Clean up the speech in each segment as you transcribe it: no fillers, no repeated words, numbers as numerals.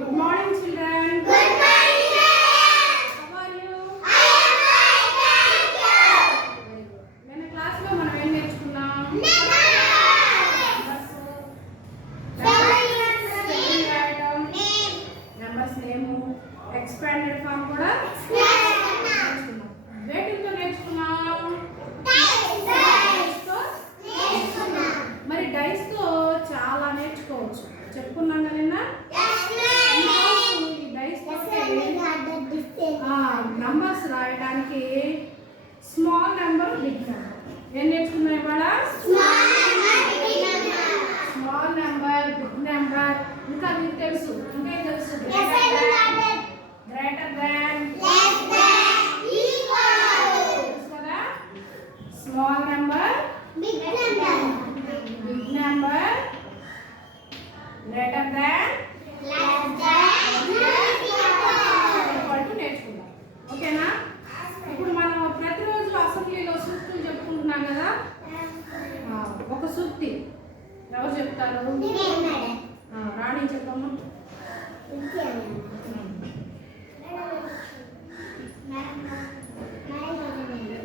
Good morning, children. Good morning, how are you? I am fine, thank you. Very good. When class lo మనం ఏం నేర్చుకున్నాం? Numbers name, expanded form కూడా నేర్చుకున్నాం. వేటితో నేర్చుకున్నాం? మరి dice తో చాలా నేర్చుకోవచ్చు. చెప్పుకున్నాం కదా నంబర్స్ రాయడానికి స్మాల్ నెంబర్ బిగ్ నెంబర్ ఏం నేర్చుకున్నాం ఇవాళ? స్మాల్ నెంబర్ బిగ్ నెంబర్ ఇంకా మీకు తెలుసు ఇంకేం తెలుసు? గ్రేటర్ దాన్ కదా. Small number big number greater than నేర్చుకుందాం. ఓకేనా? ఇప్పుడు మనం ప్రతిరోజు అసెంబ్లీలో సూక్తులు చెప్పుకుంటున్నాం కదా. ఒక సూక్తి ఎవరు చెప్తారు? రాణి చెప్పమ్మా.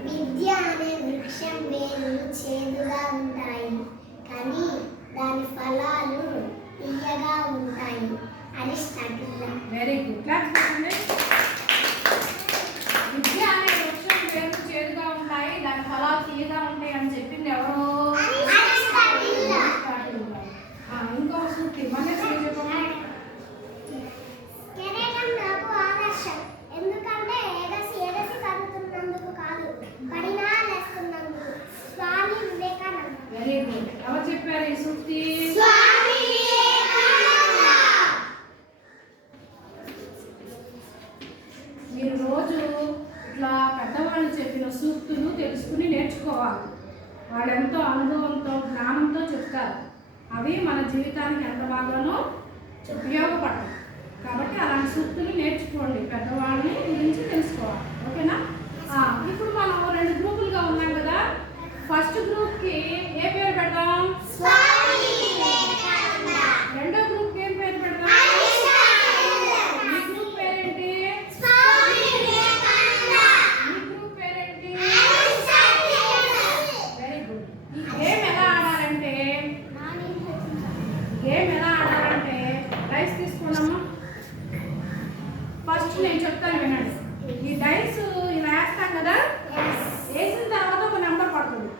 విద్య అనే వృక్షం వేర్లు చేదుగా ఉంటాయి, కానీ దాని ఫలాలు తీయగా ఉంటాయి. అరిస్టాటిల్. Very good. క్లాస్ చెప్పండి. విద్య అనే వృక్షం వేర్లు చేదుగా ఉంటాయి, దాని ఫలాలు తీయగా ఉంటాయి అని చెప్పింది ఎవరు? ఇంకో సూక్తి మన చెప్పమ్మా. కెరీడం నాకు ఆదర్శం, ఎందుకంటే ఎగసి కదుతున్నందుకు కాదు, పడినా లేస్తున్నందుకు. స్వామి వివేకానంద. Very good. ఎవరు చెప్పారు ఈ సూక్తి? మీరు రోజు ఇట్లా పెద్దవాళ్ళు చెప్పిన సూక్తులు తెలుసుకుని నేర్చుకోవాలి. వాళ్ళు ఎంతో అనుభవంతో జ్ఞానంతో చెప్తారు. అవి మన జీవితానికి ఎంత బాగానో ఉపయోగపడతాయి. కాబట్టి అలాంటి సూక్తులు నేర్చుకోండి, పెద్దవాళ్ళని గురించి తెలుసుకోవాలి. ఓకేనా? ఇప్పుడు మనం 2 గ్రూపులుగా ఉన్నాం కదా. ఫస్ట్ గ్రూప్కి ఏ పేరు పెడదాం? రెండో గ్రూప్కి ఏం పేరు పెడదాం? ఈ గ్రూప్ పేరేంటి? ఈ గ్రూప్ పేరేంటి? Very good. ఈ గేమ్ ఎలా ఆడాలంటే డైస్ తీసుకోండమ్మా. ఫస్ట్ నేను చెప్తాను వినండి. ఈ డైస్ ఇలా వేస్తాం కదా. వేసిన తర్వాత ఒక నెంబర్ పడుతుంది.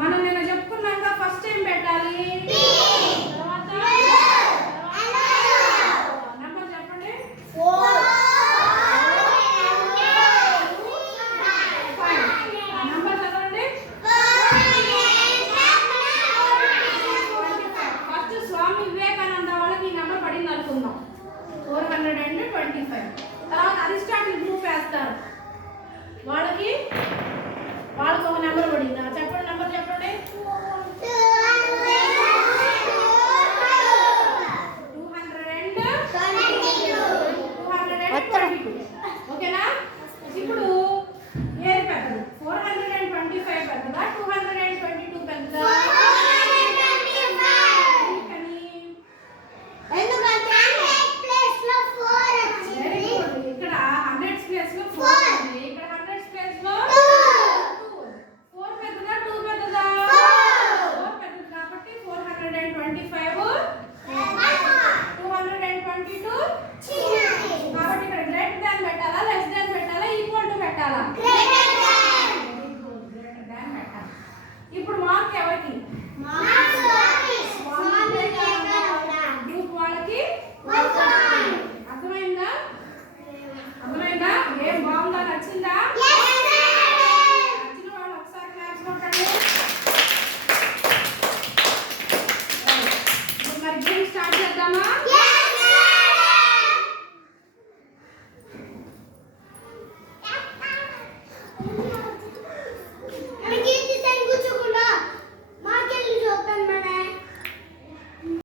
మనం నేను చెప్పుకున్నాక ఫస్ట్ ఏం పెట్టాలి? తర్వాత నెంబర్ చెప్పండి. 5. నెంబర్ చదవండి. ఫస్ట్ స్వామి వివేకానంద వాళ్ళకి ఈ నెంబర్ పడింది అనుకుందాం, 425. తర్వాత అరిస్టాటిల్ గ్రూప్ వేస్తారు, వాళ్ళకి ఒక నెంబర్ పడింది. చెప్పండి, నెంబర్ చెప్పండి. 225.